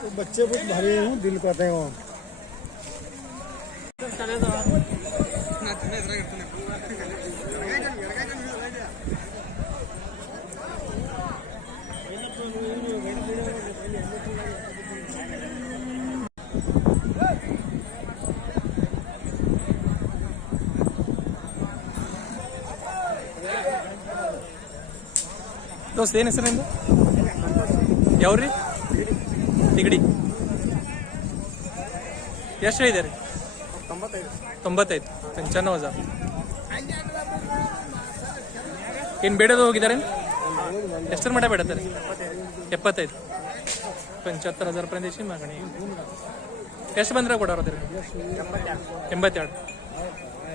तो बच्चे बहुत भारी हैं, दिल करते हैं वो। ದೋಸ್ತ ಏನು ಹೆಸರು ನಿಂದು? ಯಾವ್ರಿ? ತಿಗಡಿ. ಎಷ್ಟು ಹೇಳಿದ್ದಾರೆ? 95 95,000. ಏನು ಬೇಡದು ಹೋಗಿದ್ದಾರೆ? ಎಷ್ಟರ ಮಟ್ಟ ಬೇಡತ್ತಾರೆ? 75 75,000 पर्यंत याची मागणी. ಎಷ್ಟು ಬಂದ್ರೆ ಕೊಡೋರು? 82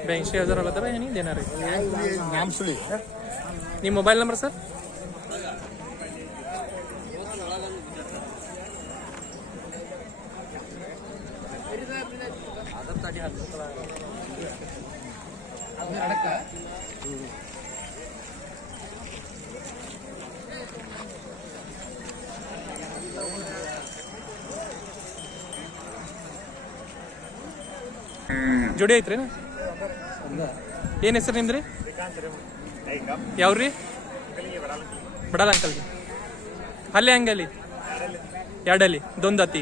82,000 आला तर यांनी देणार आहे. ನಿಮ್ಮ ಮೊಬೈಲ್ ನಂಬರ್ ಸರ್? ಜೋಡಿ ಐತ್ರಿ? ಏನು ಹೆಸರು ನಿಮ್ದು ರೀ? ಯಾವ್ರಿ? ಬಡಾಲ ಅಂಕಲ್ಗೆ. ಅಲ್ಲೇ ಹಂಗಲ್ಲಿ ಎರಡಲ್ಲಿ ದೊಂದತ್ತಿ.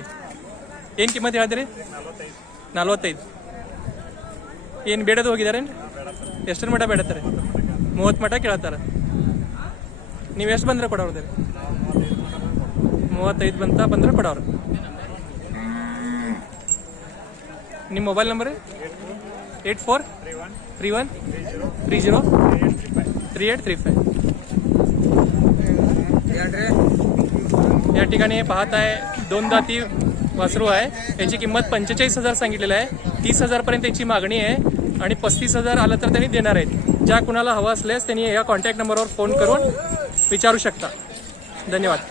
ಏನು ಕಿಮ್ಮತ್ತು ಹೇಳಿದ್ರಿ? 45. ಏನು ಬೇಡದು ಹೋಗಿದಾರೇನು? ಎಷ್ಟರ ಮಟ್ಟ ಬೇಡತ್ತಾರೆ? 30 ಮಟ್ಟ ಕೇಳತ್ತಾರೆ. ನೀವು ಎಷ್ಟು ಬಂದರೆ ಕೊಡೋರ್ದೆ? 35 ಬಂದ್ರೆ ಕೊಡೋರು. ನಿಮ್ಮ ಮೊಬೈಲ್ ನಂಬರ್? 8431303835. या ठिकाणी पाहताय दोन दाती वासरू आहे. याची किंमत 45,000 सांगितलेलं आहे. 30,000 पर्यंत याची मागणी आहे आणि 35,000 आलं तर त्यांनी देणार आहेत. ज्या कुणाला हवं असल्यास त्यांनी या कॉन्टॅक्ट नंबरवर फोन करून विचारू शकता. धन्यवाद.